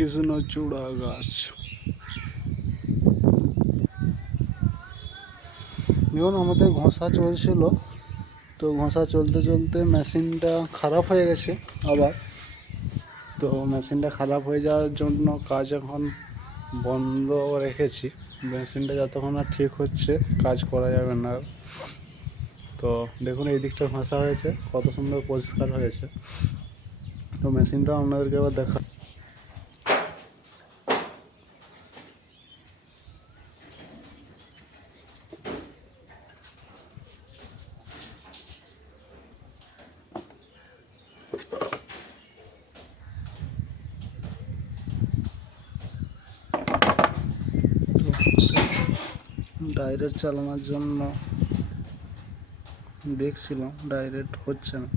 কৃষ্ণচূড়া গাছ। যেমন আমাদের ঘষা চলছিল, তো ঘষা চলতে চলতে মেশিনটা খারাপ হয়ে গেছে আবার। তো মেশিনটা খারাপ হয়ে যাওয়ার জন্য কাজ এখন বন্ধ রেখেছি। মেশিনটা যতক্ষণ না ঠিক হচ্ছে কাজ করা যাবে না। তো দেখুন এই দিকটা ঘষা হয়েছে, কত সুন্দর পরিষ্কার হয়েছে। তো মেশিনটা আপনাদেরকে এবার দেখা। ডাইরেক্ট চালানোর জন্য দেখছিলাম, ডাইরেক্ট হচ্ছে না।